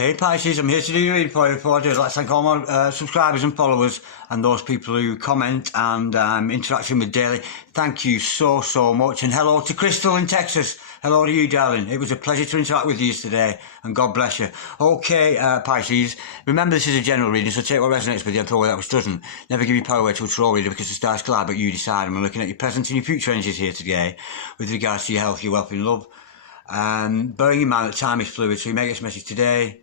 Hey Pisces, I'm here to do your reading for you. Before I do, I'd like to thank all my subscribers and followers and those people who comment and interaction with daily. Thank you so much, and hello to Crystal in Texas. Hello to you, darling. It was a pleasure to interact with you today, and God bless you. Okay, Pisces, remember this is a general reading, so take what resonates with you and throw away that which doesn't. Never give your power away to a troll reader because the stars collide, but you decide. And we're looking at your present and your future energies here today with regards to your health, your wealth and love. Bearing in mind that time is fluid, so you may get this message today,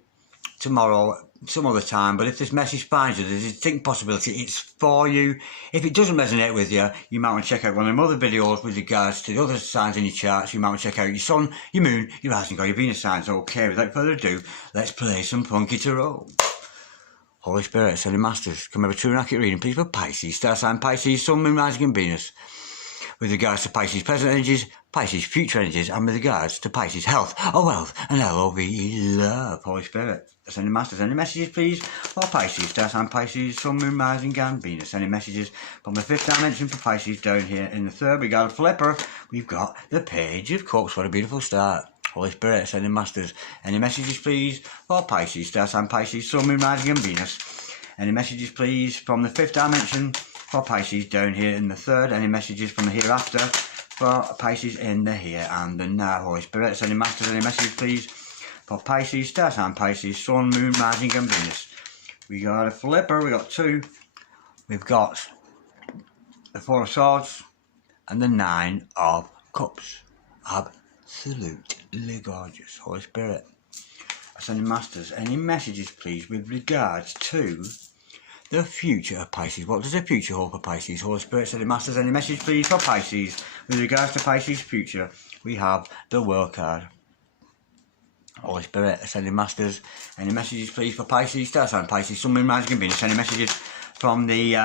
tomorrow, some other time, but if this message finds you, there's a distinct possibility it's for you. If it doesn't resonate with you, you might want to check out one of the other videos with regards to the other signs in your charts. You might want to check out your sun, your moon, your rising, or your Venus signs. Okay, without further ado, let's play some funky tarot. Holy Spirit, Ascended Masters, come have a true and accurate reading, please, for Pisces, star sign Pisces, sun, moon, rising, and Venus. With regards to Pisces present energies, Pisces future energies, and with regards to Pisces health, or wealth, and L-O-V-E, love. Holy Spirit, Ascended Masters, any messages please for Pisces, star sign Pisces, sun, moon, rising, and Venus. Any messages from the fifth dimension for Pisces down here in the third. We got a flipper, we've got the Page of Cups. What a beautiful start. Holy Spirit, Ascended Masters, any messages please for Pisces, star sign Pisces, sun, moon, rising, and Venus. Any messages please from the fifth dimension for Pisces down here in the third. Any messages from the hereafter for Pisces in the here and the now. Holy Spirit, Ascended Masters, any messages please for Pisces, star sign Pisces, sun, moon, rising, and Venus. We got a flipper, we got two. We've got the Four of Swords and the Nine of Cups. Absolutely gorgeous. Holy Spirit, Ascended Masters, any messages please with regards to the future of Pisces. What does the future hold for Pisces? Holy Spirit, Ascended Masters, any message please for Pisces with regards to Pisces' future? We have the World card. Holy Spirit, Ascended Masters, any messages please for Pisces, star sign Pisces, sun, moon, rising, and Venus. Any messages from the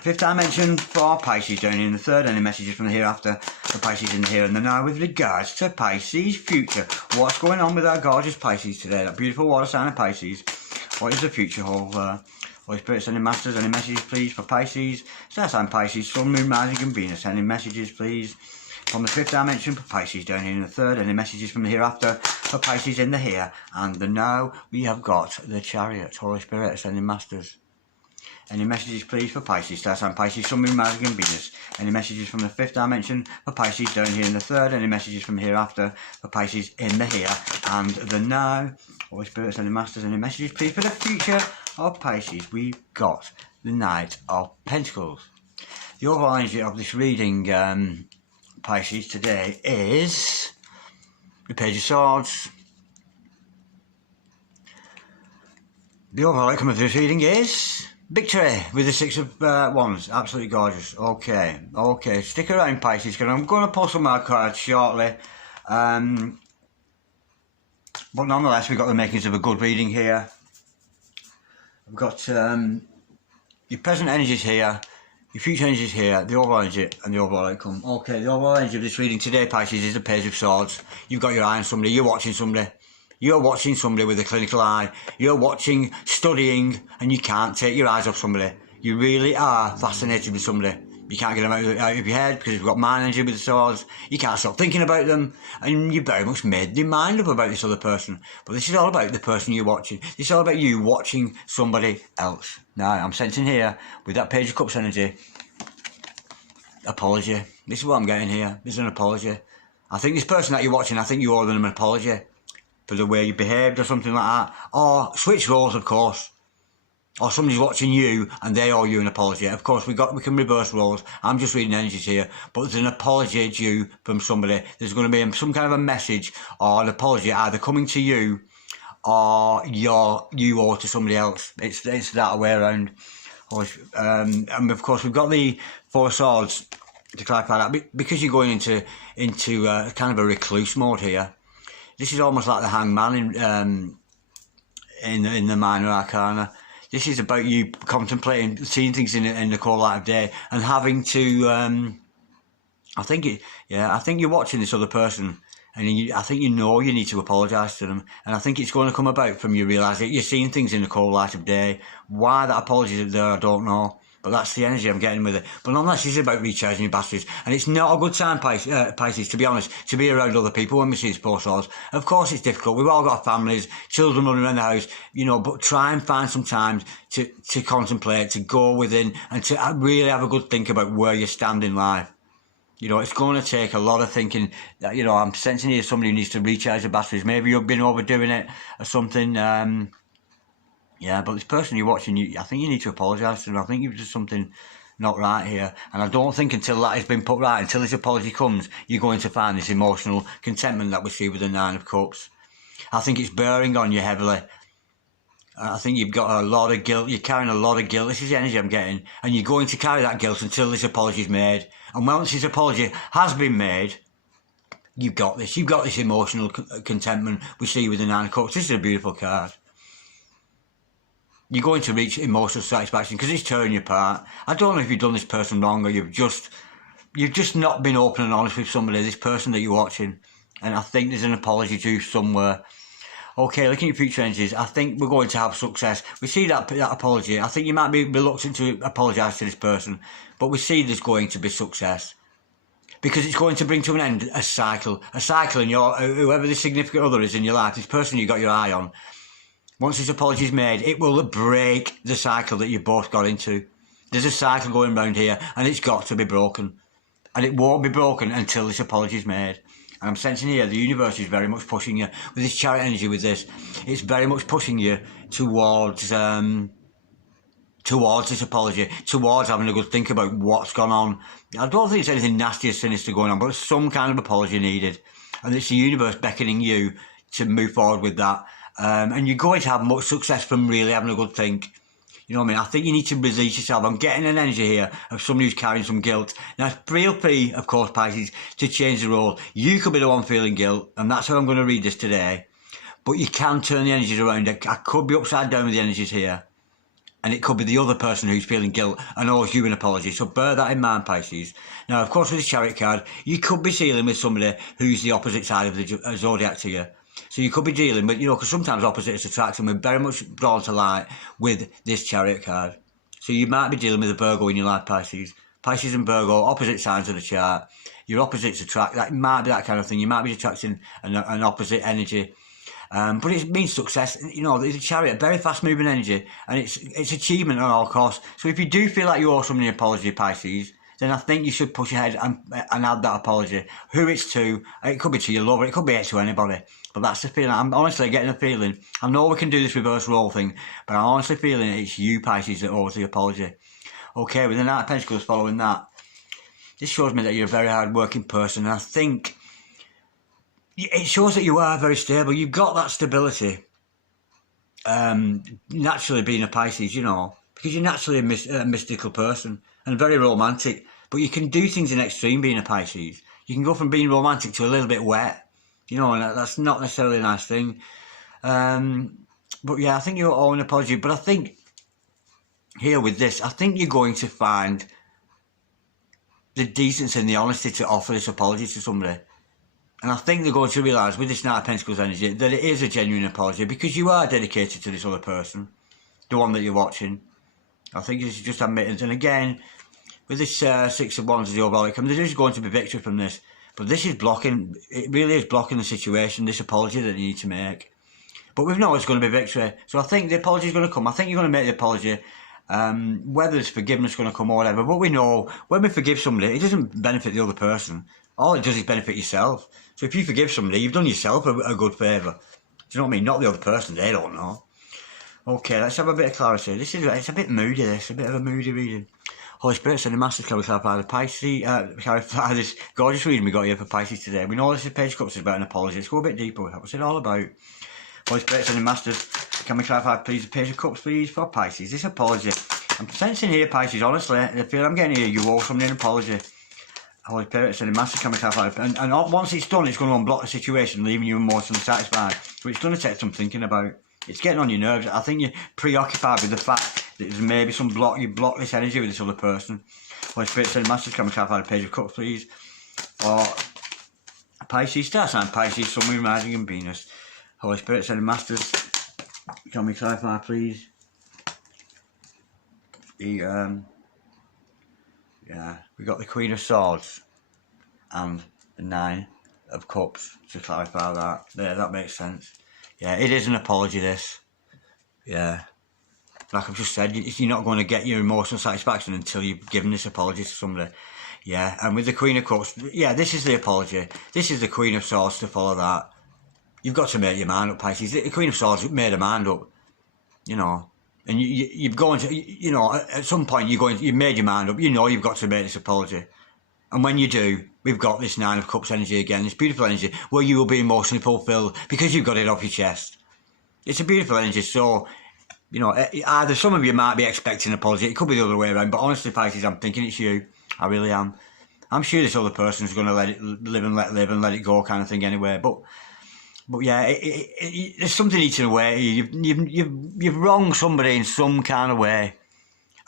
fifth dimension for Pisces down in the third. Any messages from the hereafter for Pisces in the here and the now with regards to Pisces' future? What's going on with our gorgeous Pisces today? That beautiful water sign of Pisces. What is the future hold? Holy Spirit, Ascended Masters, any messages please for Pisces, star sign Pisces, sun, moon, rising, and Venus. Any messages please from the fifth dimension for Pisces down here in the third. Any messages from the hereafter for Pisces in the here and the now. We have got the Chariot. Holy Spirit, Ascended Masters, any messages please for Pisces, star sign Pisces, sun, moon, rising, and Venus. Any messages from the fifth dimension for Pisces down here in the third. Any messages from hereafter for Pisces in the here and the now. Holy Spirit, Ascended Masters, any messages please for the future of Pisces? We've got the Knight of Pentacles. The overall energy of this reading, Pisces, today is the Page of Swords. The overall outcome of this reading is victory with the Six of Wands. Absolutely gorgeous. Okay, stick around, Pisces, because I'm going to pull some more cards shortly. But nonetheless, we've got the makings of a good reading here. We've got your present energies here, your future energies here, the overall energy and the overall outcome. Okay, the overall energy of this reading today, Pisces, is the Page of Swords. You've got your eye on somebody, you're watching somebody. You're watching somebody with a clinical eye. You're watching, studying, and you can't take your eyes off somebody. You really are fascinated with somebody. You can't get them out of your head because you've got mind energy with the swords. You can't stop thinking about them, and you very much made your mind up about this other person. But this is all about the person you're watching. This is all about you watching somebody else. Now, I'm sensing here, with that Page of Cups energy, apology. This is what I'm getting here. This is an apology. I think this person that you're watching, I think you owe them an apology for the way you behaved or something like that. Or switch roles, of course. Or somebody's watching you and they owe you an apology. Of course, we can reverse roles. I'm just reading energies here, but there's an apology due from somebody. There's going to be some kind of a message or an apology either coming to you or you owe to somebody else. It's that way around. And of course, we've got the Four of Swords to clarify that because you're going into kind of a recluse mode here. This is almost like the Hangman in the Minor Arcana. This is about you contemplating, seeing things in the cold light of day, and having to. I think you're watching this other person, and I think you know you need to apologise to them, and I think it's going to come about from you realising you're seeing things in the cold light of day. Why that apology is there, I don't know, But that's the energy I'm getting with it. But nonetheless, it's about recharging your batteries. And it's not a good time, Pisces, to be honest, to be around other people when we see these poor souls. Of course it's difficult. We've all got families, children running around the house, you know, but try and find some time to contemplate, to go within and to really have a good think about where you stand in life. You know, it's going to take a lot of thinking. You know, I'm sensing here somebody who needs to recharge the batteries. Maybe you've been overdoing it or something. Yeah, but this person you're watching, I think you need to apologise to them. I think you've done something not right here. And I don't think until that has been put right, until this apology comes, you're going to find this emotional contentment that we see with the Nine of Cups. I think it's bearing on you heavily. I think you've got a lot of guilt. You're carrying a lot of guilt. This is the energy I'm getting. And you're going to carry that guilt until this apology is made. And once this apology has been made, you've got this. You've got this emotional contentment we see with the Nine of Cups. This is a beautiful card. You're going to reach emotional satisfaction because it's tearing you apart. I don't know if you've done this person wrong or you've just not been open and honest with somebody, this person that you're watching. And I think there's an apology due somewhere. Okay, looking at future energies, I think we're going to have success. We see that apology. I think you might be reluctant to apologise to this person, but we see there's going to be success. Because it's going to bring to an end a cycle. A cycle in whoever the significant other is in your life, this person you've got your eye on. Once this apology is made, it will break the cycle that you both got into. There's a cycle going round here, and it's got to be broken. And it won't be broken until this apology is made. And I'm sensing here, the universe is very much pushing you, with this chariot energy with this, it's very much pushing you towards this apology, towards having a good think about what's gone on. I don't think there's anything nasty or sinister going on, but there's some kind of apology needed. And it's the universe beckoning you to move forward with that. And you're going to have much success from really having a good think. You know what I mean? I think you need to release yourself. I'm getting an energy here of somebody who's carrying some guilt. Now, feel free, of course, Pisces, to change the role. You could be the one feeling guilt, and that's how I'm going to read this today. But you can turn the energies around. I could be upside down with the energies here. And it could be the other person who's feeling guilt and owes you an apology. So bear that in mind, Pisces. Now, of course, with the Chariot card, you could be dealing with somebody who's the opposite side of the zodiac to you. So you could be dealing with, you know, because sometimes opposites attract, and we're very much drawn to light with this Chariot card. So you might be dealing with a Virgo in your life, Pisces. Pisces and Virgo, opposite signs of the chart. Your opposites attract. That might be that kind of thing. You might be attracting an opposite energy. But it means success. You know, it's a Chariot, very fast-moving energy, and it's achievement at all costs. So if you do feel like you owe somebody an apology, Pisces, then I think you should push ahead and add that apology. Who it's to, it could be to your lover, it could be to anybody. But that's the feeling. I'm honestly getting a feeling. I know we can do this reverse role thing, but I'm honestly feeling it's you, Pisces, that owes the apology. Okay, with the Knight of Pentacles following that, this shows me that you're a very hard-working person, and I think it shows that you are very stable. You've got that stability, naturally being a Pisces, you know, because you're naturally a mystical person and very romantic, but you can do things in extreme being a Pisces. You can go from being romantic to a little bit wet, you know, and that's not necessarily a nice thing. But yeah, I think you owe an apology, but I think here with this, I think you're going to find the decency and the honesty to offer this apology to somebody. And I think they're going to realise with this Knight of Pentacles energy that it is a genuine apology because you are dedicated to this other person, the one that you're watching. I think this is just admittance. And again, with this Six of Wands as the overall outcome, there is going to be victory from this. But this is blocking, it really is blocking the situation, this apology that you need to make. But we know it's going to be victory. So I think the apology is going to come. I think you're going to make the apology. Whether it's forgiveness going to come or whatever. But we know when we forgive somebody, it doesn't benefit the other person. All it does is benefit yourself. So if you forgive somebody, you've done yourself a good favour. Do you know what I mean? Not the other person, they don't know. Okay, let's have a bit of clarity. It's a bit moody, this, a bit of a moody reading. Holy Spirit, send the Masters, can we clarify the Pisces, clarify this gorgeous reading we got here for Pisces today. We know this is Page of Cups is about an apology. Let's go a bit deeper with that. What's it all about? Holy Spirit, send the Masters, can we clarify please the Page of Cups, please, for Pisces? This apology. I'm sensing here, Pisces, honestly, the feeling I'm getting here, you owe somebody an apology. Holy Spirit, sending massive camera clarify, and once it's done, it's going to unblock the situation, leaving you emotionally satisfied. So it's going to take some thinking about. It's getting on your nerves. I think you're preoccupied with the fact that there's maybe some block. You block this energy with this other person. Holy Spirit, sending massive camera clarify the Page of Cups, please. Or Pisces, star sign Pisces, Sun, Moon, Rising, and Venus. Holy Spirit, sending masters, can we clarify, please? The Yeah, we got the Queen of Swords and the Nine of Cups, to clarify that. Yeah, that makes sense. Yeah, it is an apology, this. Yeah. Like I've just said, you're not going to get your emotional satisfaction until you've given this apology to somebody. Yeah, and with the Queen of Cups, yeah, this is the apology. This is the Queen of Swords to follow that. You've got to make your mind up, Pisces. The Queen of Swords made her mind up, you know. And you've gone to, you know, at some point you've made your mind up. You know you've got to make this apology. And when you do, we've got this Nine of Cups energy again, this beautiful energy, where you will be emotionally fulfilled because you've got it off your chest. It's a beautiful energy, so, you know, either some of you might be expecting an apology, it could be the other way around, but honestly, Pisces, I'm thinking it's you. I really am. I'm sure this other person's going to let it live and let it go kind of thing anyway, but yeah, there's something eating away. You've wronged somebody in some kind of way,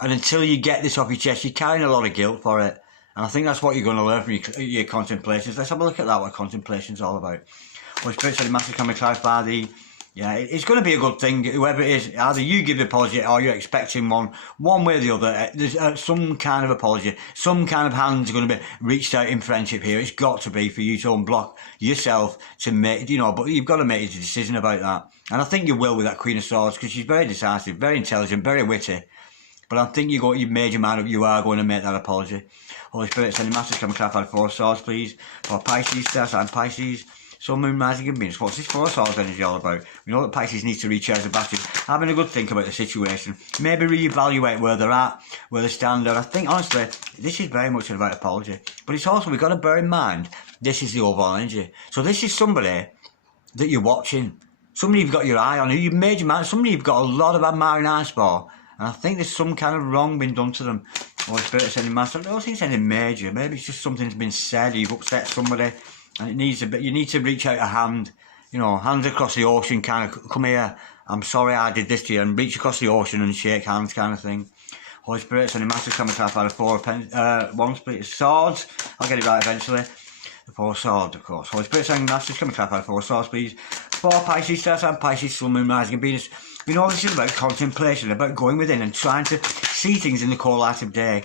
and until you get this off your chest, you're carrying a lot of guilt for it. And I think that's what you're going to learn from your contemplations. Let's have a look at that, what contemplation's all about. Well, Spirit said, Master, can we clarify the... Yeah, it's going to be a good thing, whoever it is. Either you give the apology or you're expecting one way or the other. There's some kind of apology. Some kind of hand's going to be reached out in friendship here. It's got to be for you to unblock yourself to make, you know, but you've got to make a decision about that. And I think you will with that Queen of Swords, because she's very decisive, very intelligent, very witty. But I think you've made your mind up, you are going to make that apology. Holy Spirit, sending masters, can we clarify the Four of Swords, please? For Pisces, Stars and Pisces. Sun, Moon, Rising and Venus. What's this Four of Swords energy all about? We know that Pisces needs to recharge the batteries. Having a good think about the situation. Maybe reevaluate where they're at, where they stand. And I think, honestly, this is very much about apology. But it's also, we've got to bear in mind, this is the overall energy. So this is somebody that you're watching. Somebody you've got your eye on, who you've made your mind, somebody you've got a lot of admiring eyes for. And I think there's some kind of wrong been done to them. Holy Spirit sending master. I don't think it's anything major. Maybe it's just something's been said. You've upset somebody, and it needs a bit. You need to reach out a hand. You know, hands across the ocean, kind of. Come here. I'm sorry I did this to you, and reach across the ocean and shake hands, kind of thing. Holy Spirit sending master. Come and clarify the Four of Wands, please. Swords. I'll get it right eventually. The Four of Swords, of course. Holy Spirit sending masters. Come and clarify the Four of Swords, please. For Pisces, Stars and Pisces, Sun, Moon, Rising and Venus. We know this is about contemplation, about going within and trying to see things in the core light of day.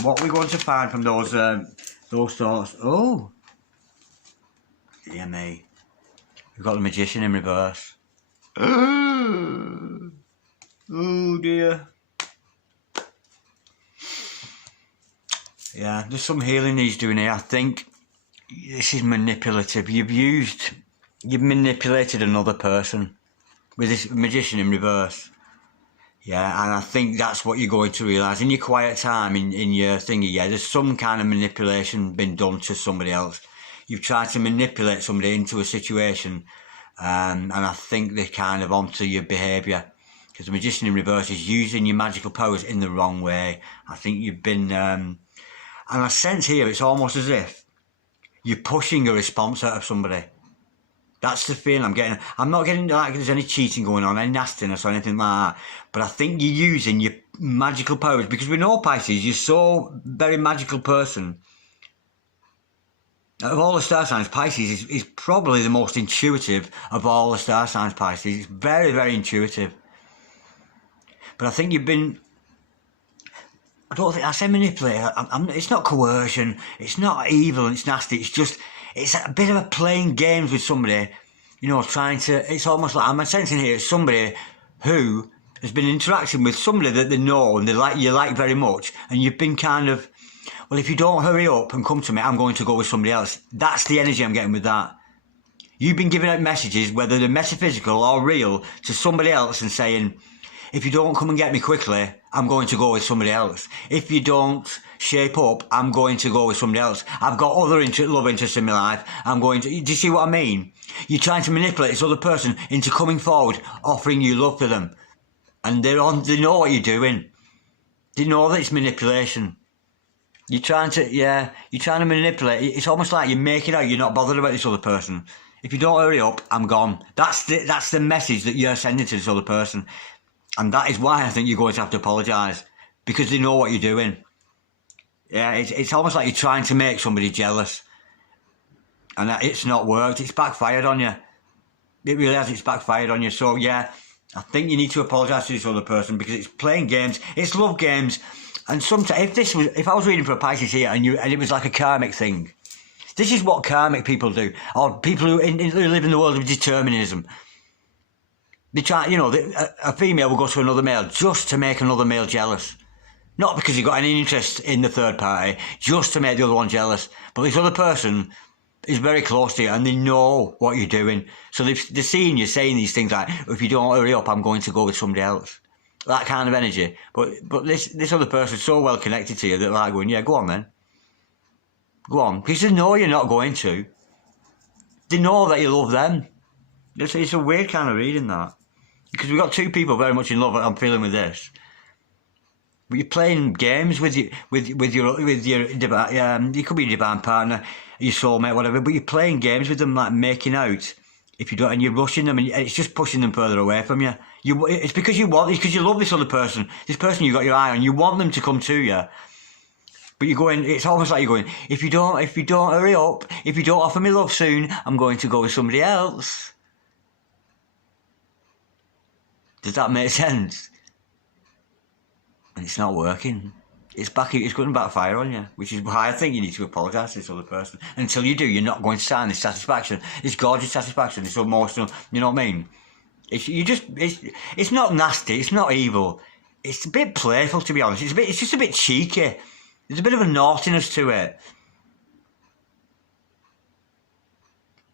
What we're going to find from those thoughts. Oh, dear me, we've got the Magician in reverse. Oh dear. Yeah, there's some healing needs doing here. I think this is manipulative. You've manipulated another person with this Magician in reverse. Yeah, and I think that's what you're going to realise in your quiet time, in your thingy. Yeah, there's some kind of manipulation been done to somebody else. You've tried to manipulate somebody into a situation, and I think they're kind of onto your behaviour. Because the Magician in reverse is using your magical powers in the wrong way. I think you've been... and I sense here it's almost as if you're pushing a response out of somebody. That's the feeling I'm getting. I'm not getting like there's any cheating going on, any nastiness or anything like that. But I think you're using your magical powers, because we know, Pisces, you're so very magical person. Out of all the star signs, Pisces is probably the most intuitive of all the star signs, Pisces. It's very, very intuitive. But I think you've been... I don't think I say manipulate. It's not coercion. It's not evil. It's nasty. It's just... It's a bit of a playing games with somebody, you know, trying to... It's almost like... I'm sensing here it's somebody who has been interacting with somebody that they know and you like very much, and you've been kind of... Well, if you don't hurry up and come to me, I'm going to go with somebody else. That's the energy I'm getting with that. You've been giving out messages, whether they're metaphysical or real, to somebody else and saying, if you don't come and get me quickly, I'm going to go with somebody else. If you don't shape up, I'm going to go with somebody else. I've got other love interests in my life. I'm going to... Do you see what I mean? You're trying to manipulate this other person into coming forward, offering you love for them. And they know what you're doing. They know that it's manipulation. You're trying to manipulate. It's almost like you're making out you're not bothered about this other person. If you don't hurry up, I'm gone. That's the message that you're sending to this other person. And that is why I think you're going to have to apologise. Because they know what you're doing. Yeah, it's almost like you're trying to make somebody jealous. And it's not worked. It's backfired on you. It really has. It's backfired on you. So, yeah, I think you need to apologise to this other person, because it's playing games. It's love games. And sometimes, if I was reading for a Pisces here and it was like a karmic thing, this is what karmic people do, or people who live in the world of determinism. They try, a female will go to another male just to make another male jealous. Not because you've got any interest in the third party, just to make the other one jealous. But this other person is very close to you and they know what you're doing. So they're seeing you saying these things like, if you don't hurry up, I'm going to go with somebody else. That kind of energy. But this other person's so well connected to you that they're like going, yeah, go on then. Go on. Because they know you're not going to. They know that you love them. It's a weird kind of reading, that. Because we've got two people very much in love, I'm feeling with this. But you're playing games with your you could be your divine partner, your soulmate, whatever, but you're playing games with them, like making out. If you don't, and you're rushing them, and it's just pushing them further away from you. It's because you love this other person, this person you got your eye on. You want them to come to you, but you're going. It's almost like you're going. If you don't hurry up, if you don't offer me love soon, I'm going to go with somebody else. Does that make sense? And it's not working. It's going to backfire on you, which is why I think you need to apologise to this other person. Until you do, you're not going to sign this satisfaction. It's gorgeous satisfaction. It's emotional. You know what I mean? It's not nasty. It's not evil. It's a bit playful, to be honest. It's just a bit cheeky. There's a bit of a naughtiness to it.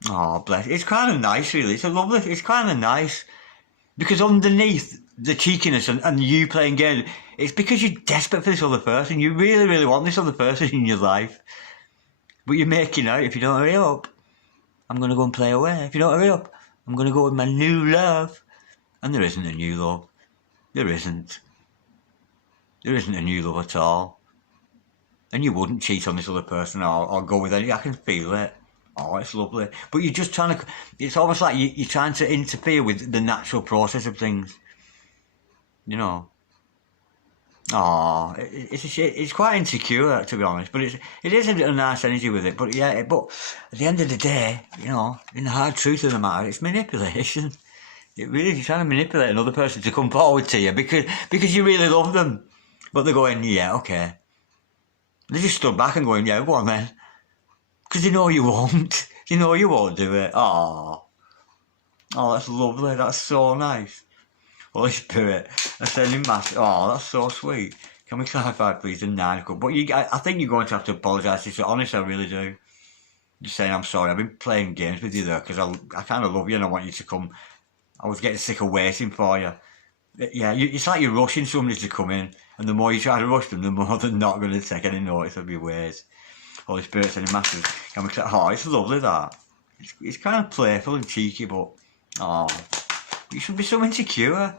Oh, bless. It's kind of nice, really. It's kind of nice. Because underneath the cheekiness and you playing games, it's because you're desperate for this other person. You really, really want this other person in your life. But you're making out, if you don't hurry up, I'm going to go and play away. If you don't hurry up, I'm going to go with my new love. And there isn't a new love. There isn't. There isn't a new love at all. And you wouldn't cheat on this other person or go with any. I can feel it. Oh, it's lovely. But you're just trying to... It's almost like you're trying to interfere with the natural process of things. You know. Oh, it's quite insecure, to be honest. But it is a nice energy with it. But yeah, but at the end of the day, in the hard truth of the matter, it's manipulation. It really is. You're trying to manipulate another person to come forward to you because you really love them. But they're going, yeah, okay. They just stood back and going, yeah, go on then. Because they know you won't. They know you won't do it. Oh, that's lovely. That's so nice. Holy Spirit, I send him massive. Oh, that's so sweet. Can we clarify, please, the 9 of Cups? But I think you're going to have to apologise. So honestly, I really do. Just saying, I'm sorry. I've been playing games with you there because I kind of love you and I want you to come. I was getting sick of waiting for you. Yeah, it's like you're rushing somebody to come in, and the more you try to rush them, the more they're not going to take any notice of your ways. Holy Spirit sending masses. Can we say, oh, it's lovely that. It's kind of playful and cheeky, but you should be so insecure.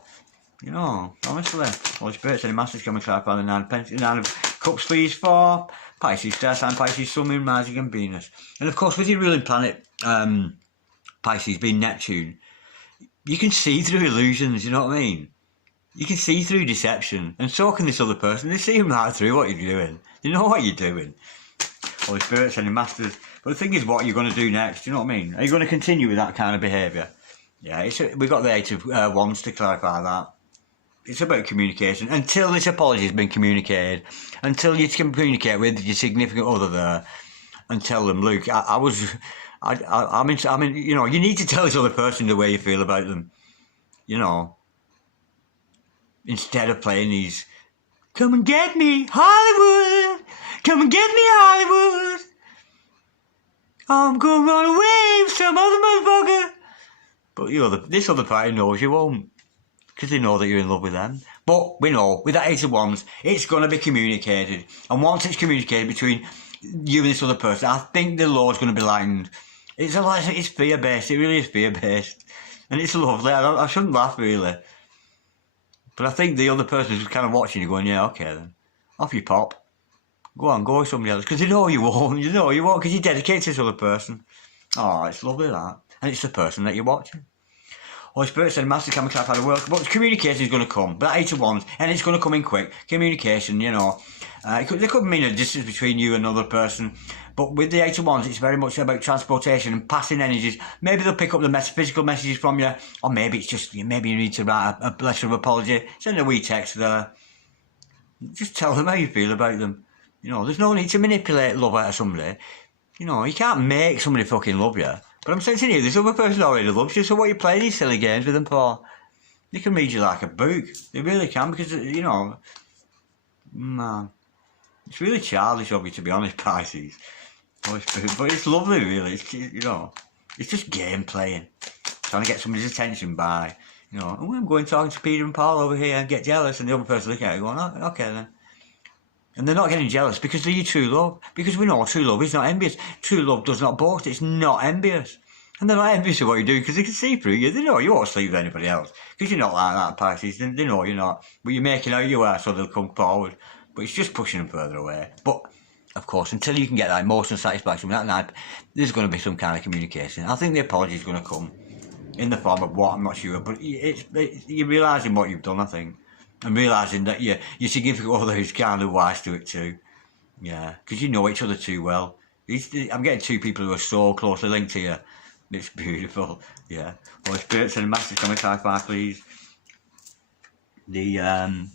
Honestly. Holy Spirit sending masses. Can we clarify the 9 of Cups, please, for Pisces, star sign Pisces, Sun, Moon, Mars, and Venus. And of course, with your ruling planet, Pisces being Neptune, you can see through illusions, you know what I mean? You can see through deception. And so can this other person. They see right through what you're doing. They know what you're doing. Holy Spirit sending masters. But the thing is, what you're going to do next, you know what I mean? Are you going to continue with that kind of behaviour? Yeah, we've got the 8 of Wands to clarify that. It's about communication. Until this apology has been communicated, until you can communicate with your significant other there and tell them, look, you need to tell this other person the way you feel about them, instead of playing these, come and get me, Hollywood, come and get me, Hollywood, I'm gonna run away with some other motherfucker. But this other party knows you won't, because they know that you're in love with them. But we know, with that 8 of Wands, it's going to be communicated. And once it's communicated between you and this other person, I think the law's going to be lightened. It's fear-based, it really is fear-based. And it's lovely, I shouldn't laugh really. But I think the other person is kind of watching you going, yeah, okay then. Off you pop. Go on, go with somebody else. Because they know you won't, because you're dedicated to this other person. Oh, it's lovely that. And it's the person that you're watching. Holy Spirit said, Master, can we clarify the world? But communication is going to come. But that 8 of Wands, and it's going to come in quick. Communication, there could mean a distance between you and another person. But with the 8 of Wands, it's very much about transportation and passing energies. Maybe they'll pick up the physical messages from you. Or maybe it's just, maybe you need to write a letter of apology. Send a wee text there. Just tell them how you feel about them. You know, there's no need to manipulate love out of somebody. You know, you can't make somebody fucking love you. But I'm saying to you, this other person already loves you, so what are you playing these silly games with them for? They can read you like a book. They really can, because, you know, man, it's really childish of you, to be honest, Pisces. But it's lovely, really. It's, you know, it's just game playing. Trying to get somebody's attention by, you know, oh, I'm going talking to Peter and Paul over here and get jealous, and the other person looking at it going, oh, okay then. And they're not getting jealous because they're your true love. Because we know true love is not envious. True love does not boast. It's not envious. And they're not envious of what you do because they can see through you. They know you won't sleep with anybody else. Because you're not like that, Pisces. They know you're not. But you're making out you are, so they'll come forward. But it's just pushing them further away. But, of course, until you can get that emotional satisfaction with that night, there's going to be some kind of communication. I think the apology is going to come in the form of what, I'm not sure. But you're realising what you've done, I think. And realising that your significant other is kind of wise to it too. Yeah, because you know each other too well. I'm getting two people who are so closely linked to you. It's beautiful. Yeah. Holy Spirit, send a massive comment high five, please. The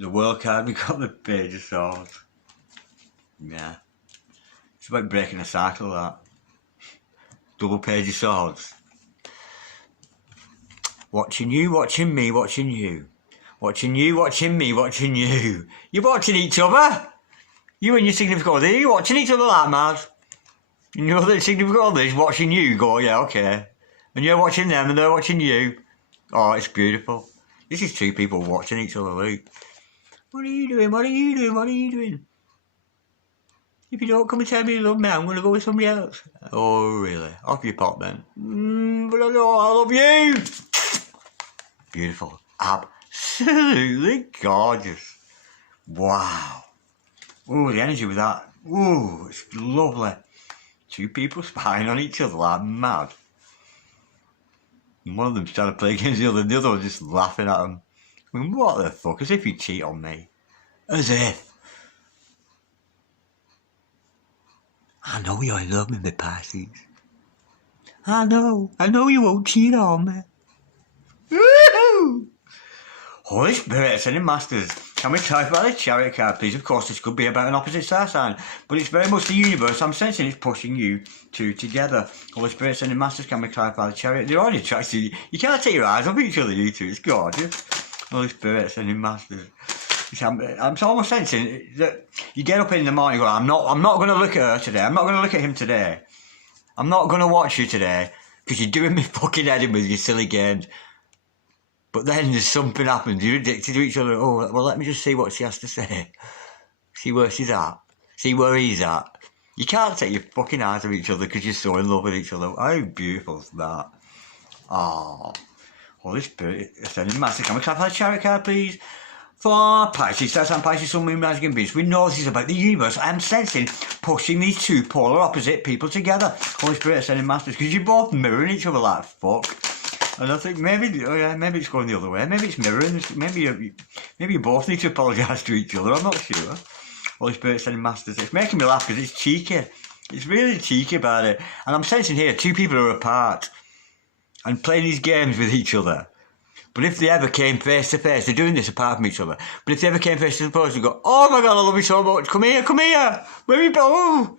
world card, we got the Page of Swords. Yeah. It's about breaking a cycle, that. Double Page of Swords. Watching you, watching me, watching you. Watching you, watching me, watching you. You're watching each other. You and your significant other, you're watching each other like mad. And your other significant other is watching you go, yeah, okay. And you're watching them and they're watching you. Oh, it's beautiful. This is two people watching each other, Luke. What are you doing? What are you doing? What are you doing? If you don't come and tell me you love me, I'm going to go with somebody else. Oh, really? Off you pop then. But I know I love you. Beautiful. Absolutely gorgeous. Wow. Oh, the energy with that. Oh, it's lovely. Two people spying on each other like mad. And one of them's trying to play against the other, and the other one's just laughing at him. I mean, what the fuck? As if you cheat on me. As if. I know you're in love with me, Pisces. I know you won't cheat on me. Woo-hoo! Holy Spirit, Ascending Masters, can we talk about the Chariot card, please? Of course, this could be about an opposite star sign, but it's very much the universe. I'm sensing it's pushing you two together. Holy Spirit, Ascending Masters, can we clarify the Chariot? They're already attracted. You can't take your eyes off each other, you two. It's gorgeous. Holy Spirit, Ascending Masters. I'm almost sensing that you get up in the morning and go, I'm not going to look at her today. I'm not going to look at him today. I'm not going to watch you today because you're doing me fucking head in with your silly games. But then there's something happens. You're addicted to each other. Oh, well, let me just see what she has to say. See where she's at. See where he's at. You can't take your fucking eyes off each other because you're so in love with each other. How beautiful is that? Oh, Holy Spirit, Ascending Master. Can we clarify the Chariot card, please? For Pisces, that's on Pisces, Sun, Moon, Rising and Venus. We know this is about the universe. I'm sensing pushing these two polar opposite people together. Holy Spirit, Ascending Masters, because you're both mirroring each other like fuck. And I think maybe, oh yeah, maybe it's going the other way. Maybe it's mirroring. Maybe you both need to apologise to each other. I'm not sure. Holy Spirit, Ascending Masters. It's making me laugh because it's cheeky. It's really cheeky about it. And I'm sensing here two people are apart and playing these games with each other. But if they ever came face to face, they're doing this apart from each other. But if they ever came face to face, they go, oh my God, I love you so much. Come here. Where are you going?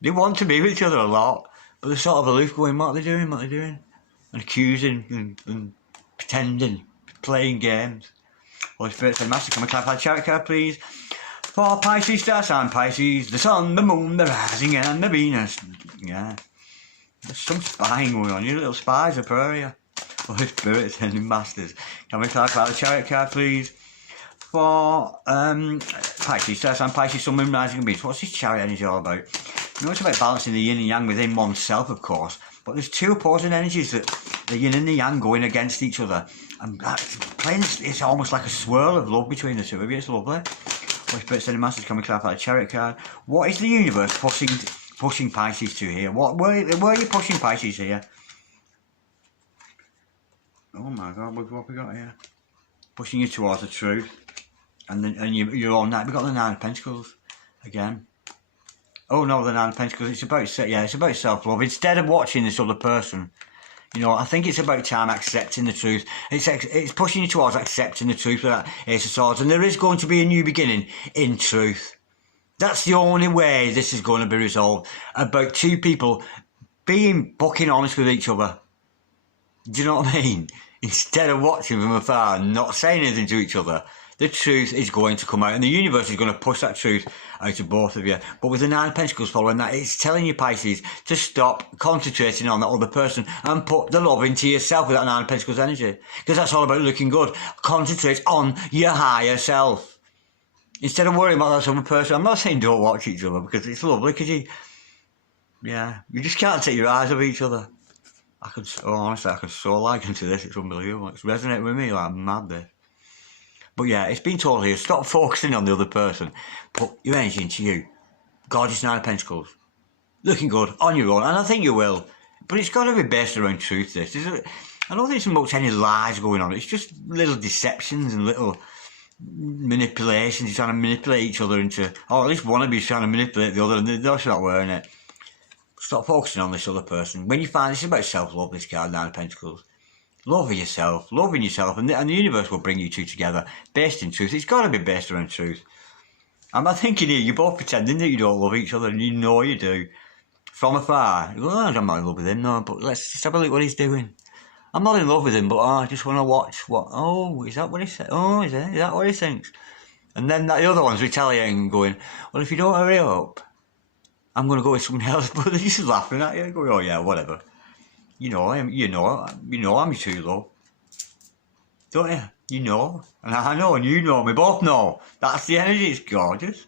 They want to be with each other a lot, but they're sort of aloof going, what are they doing? And accusing and pretending, playing games. Holy Spirit, Master, can we clarify the Chariot card, please? For Pisces, star sign Pisces, the Sun, the Moon, the Rising and the Venus. Yeah. There's some spying going on. You little spies are per you. Holy Spirit, Ascending Masters. Can we clarify the Chariot card, please? For Pisces, star sign Pisces, Sun, Moon, Rising and Venus. What's this Chariot energy all about? You know, it's about balancing the yin and yang within oneself, of course. But there's two opposing energies, that the yin and the yang going against each other. And that's playing, it's almost like a swirl of love between the two of you. It's lovely. Holy Spirit, Ascending Masters, can we clarify the Chariot card? What is the universe pushing Pisces to here? Where are you pushing Pisces here? Oh my God, what have we got here? Pushing you towards the truth. And you're all night. We've got the Nine of Pentacles again. Oh no, the Nine of Pentacles. It's about self-love. Instead of watching this other person You know, I think it's about time accepting the truth. It's pushing you towards accepting the truth of that Ace of Swords. And there is going to be a new beginning in truth. That's the only way this is going to be resolved. About two people being fucking honest with each other. Do you know what I mean? Instead of watching from afar and not saying anything to each other, the truth is going to come out, and the universe is going to push that truth out of both of you. But with the Nine of Pentacles following that, it's telling you, Pisces, to stop concentrating on that other person and put the love into yourself with that Nine of Pentacles energy. Because that's all about looking good. Concentrate on your higher self. Instead of worrying about that other person. I'm not saying don't watch each other, because it's lovely, because you just can't take your eyes off each other. Honestly, I can so liken to this, it's unbelievable. It's resonating with me like mad, this. But yeah, it's been told here, stop focusing on the other person. Put your energy into you. Gorgeous Nine of Pentacles. Looking good, on your own, and I think you will. But it's got to be based around truth, this. I don't think there's much any lies going on. It's just little deceptions and little manipulations. You're trying to manipulate each other into, or at least one of you is trying to manipulate the other, and they're just not wearing it. Stop focusing on this other person. When you find this is about self-love, this card, Nine of Pentacles. Loving yourself, and the universe will bring you two together, based in truth. It's got to be based around truth. I'm thinking here, you're both pretending that you don't love each other, and you know you do. From afar, you go, I'm not in love with him, no, but let's just have a look what he's doing. I'm not in love with him, but I just want to watch is that what he said? Oh, is that what he thinks? And then the other one's retaliating and going, well, if you don't hurry up, I'm going to go with someone else. But they're just laughing at you, going, oh yeah, whatever. You know I'm your true love. Don't you? You know. And I know, and you know, we both know. That's the energy, it's gorgeous.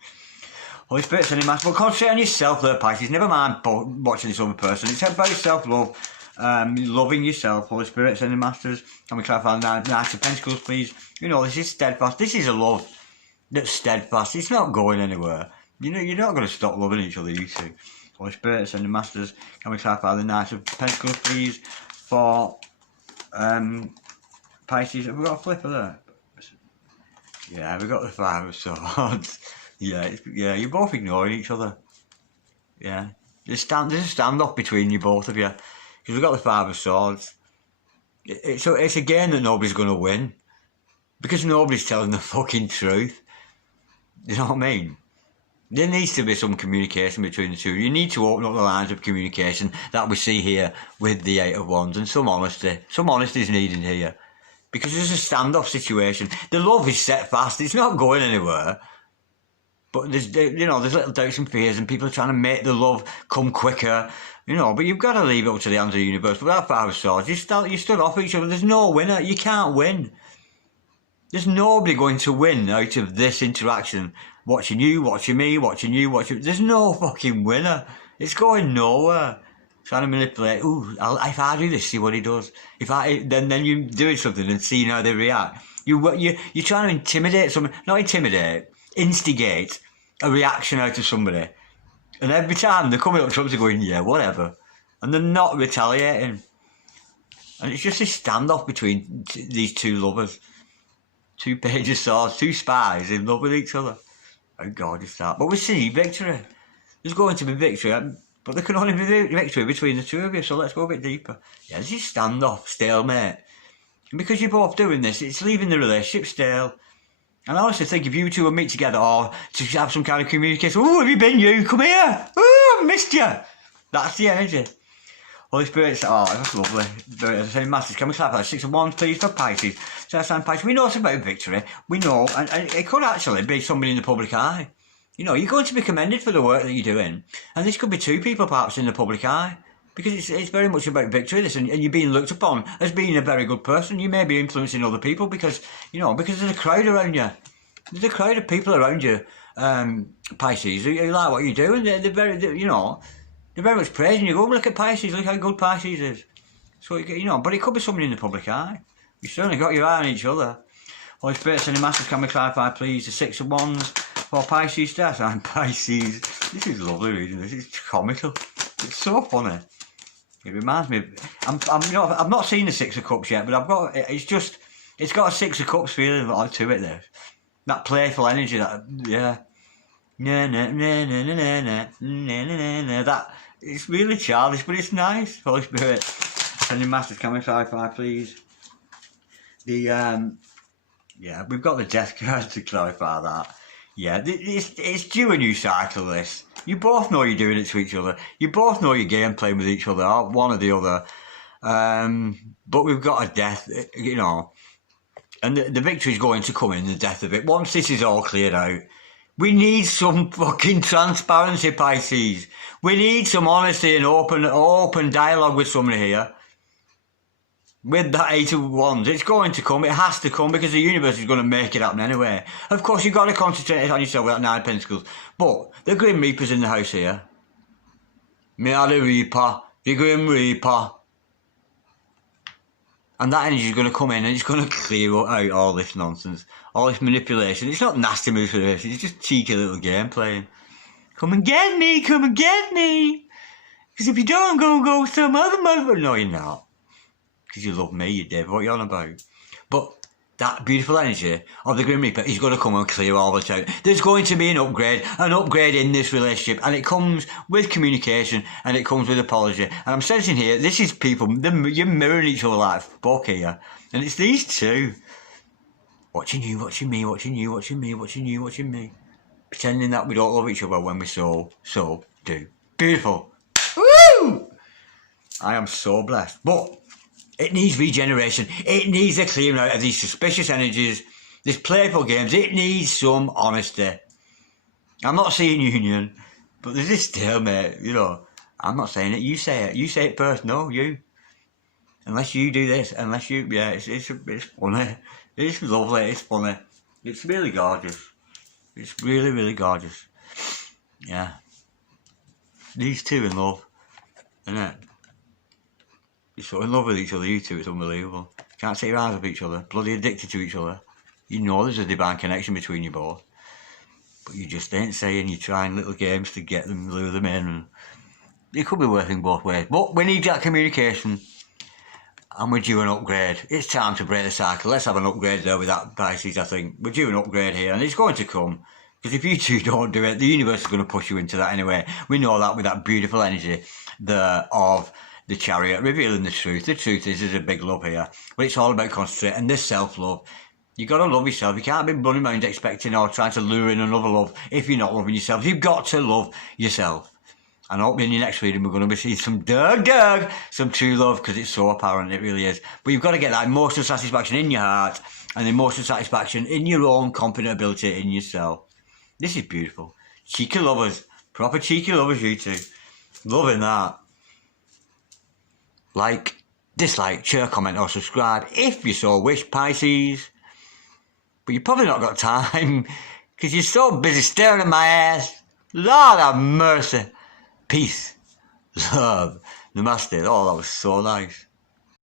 Holy Spirit sending mass, but concentrate on yourself there, Pisces. Never mind watching this other person. It's about self-love, loving yourself. Holy Spirit sending masters. Can we clarify the Nine of Pentacles, please? You know, this is steadfast. This is a love that's steadfast. It's not going anywhere. You know, you're not going to stop loving each other, you two. Holy Spirit, sending masters. Can we clarify the Knight of Pentacles, please, for Pisces? Have we got a flipper there? Yeah, we got the Five of Swords. yeah, you're both ignoring each other. Yeah, there's a standoff between you, both of you, because we've got the Five of Swords. It's a game that nobody's going to win, because nobody's telling the fucking truth. You know what I mean? There needs to be some communication between the two. You need to open up the lines of communication that we see here with the Eight of Wands, and some honesty. Some honesty is needed here. Because there's a standoff situation. The love is set fast. It's not going anywhere. But there's little doubts and fears, and people are trying to make the love come quicker. But you've got to leave it up to the hands of the universe. But that Five of Swords, you stood off each other. There's no winner. You can't win. There's nobody going to win out of this interaction. Watching you, watching me, watching you, watching... There's no fucking winner. It's going nowhere. Trying to manipulate. Ooh, if I do this, see what he does. Then you're doing something and seeing how they react. You're trying to intimidate someone. Not intimidate. Instigate a reaction out of somebody. And every time they're coming up to something going, yeah, whatever. And they're not retaliating. And it's just a standoff between these two lovers. Two Page of Swords, two spies in love with each other. How gorgeous that. But we see victory. There's going to be victory, but there can only be victory between the two of you, so let's go a bit deeper. Yeah, this is standoff, stalemate. And because you're both doing this, it's leaving the relationship stale. And I honestly think if you two would meet together or to have some kind of communication, oh, have you been you? Come here. Oh, I've missed you. That's the energy. Holy Spirit, that's lovely. The same message. Can we clap that? 6 of Wands, please, for Pisces. So that's Pisces. We know it's about victory. We know, and it could actually be somebody in the public eye. You're going to be commended for the work that you're doing. And this could be two people perhaps in the public eye. Because it's very much about victory, this, and you're being looked upon as being a very good person. You may be influencing other people because there's a crowd around you. There's a crowd of people around you, Pisces, who like what you do, and they're very, they're very much praising you. Go, look at Pisces, look how good Pisces is. So, but it could be somebody in the public eye. You certainly got your eye on each other. Holy Spirit, sending masters, can we clarify, please, the 6 of Wands for Pisces, that's Pisces. This is lovely reading, this is comical. It's so funny. It reminds me, I've not seen the 6 of Cups yet, but it's got a 6 of Cups feeling to it there. That playful energy, that that it's really childish, but it's nice. Holy Spirit, Sending masters, can we clarify, please? Yeah, we've got the death card to clarify that. Yeah, it's due a new cycle, this. You both know you're doing it to each other. You both know you're game playing with each other, one or the other. But we've got a death, you know. And the victory's going to come in the death of it. Once this is all cleared out, we need some fucking transparency, Pisces. We need some honesty and open dialogue with somebody here. With that Eight of Wands, it's going to come. It has to come because the universe is going to make it happen anyway. Of course, you've got to concentrate on yourself with that Nine of Pentacles. But the Grim Reaper's in the house here. Me are the Reaper, the Grim Reaper. And that energy is going to come in and it's going to clear out all this nonsense, all this manipulation. It's not nasty manipulation, it's just cheeky little game playing. Come and get me, come and get me. Because if you don't, go some other mother. No, you're not. Because you love me, you Dave, what are you on about? But that beautiful energy of the Grim Reaper is going to come and clear all this out. There's going to be an upgrade in this relationship, and it comes with communication and it comes with apology. And I'm sensing here, this is people, you're mirroring each other like fuck here, and it's these two. Watching you, watching me, watching you, watching me, watching you, watching me. Pretending that we don't love each other when we so do. Beautiful. Woo! I am so blessed. But it needs regeneration. It needs a clearing out of these suspicious energies, these playful games. It needs some honesty. I'm not saying union, but there's this stalemate, you know. I'm not saying it. You say it. You say it first. No, you. Unless you do this, unless you, yeah, it's funny. It's lovely. It's funny. It's really gorgeous. It's really, really gorgeous. Yeah. These two in love, isn't it? You're so in love with each other, you two, it's unbelievable. Can't take your eyes off each other, bloody addicted to each other. You know there's a divine connection between you both. But you just ain't saying, you're trying little games to get them, lure them in. And it could be working both ways. But we need that communication. And we're due an upgrade. It's time to break the cycle. Let's have an upgrade there with that Pisces, I think. We're due an upgrade here, and it's going to come. Because if you two don't do it, the universe is going to push you into that anyway. We know that with that beautiful energy of the Chariot, revealing the truth. The truth is there's a big love here. But it's all about concentrating and this self-love. You got to love yourself. You can't be running around expecting or trying to lure in another love if you're not loving yourself. You've got to love yourself. And I hope in your next reading we're going to be seeing some some true love, because it's so apparent, it really is. But you've got to get that emotional satisfaction in your heart and emotional satisfaction in your own confident ability in yourself. This is beautiful. Cheeky lovers. Proper cheeky lovers, you two. Loving that. Like, dislike, share, comment or subscribe if you so wish, Pisces. But you've probably not got time because you're so busy staring at my ass. Lord have mercy. Peace. Love. Namaste. Oh, that was so nice.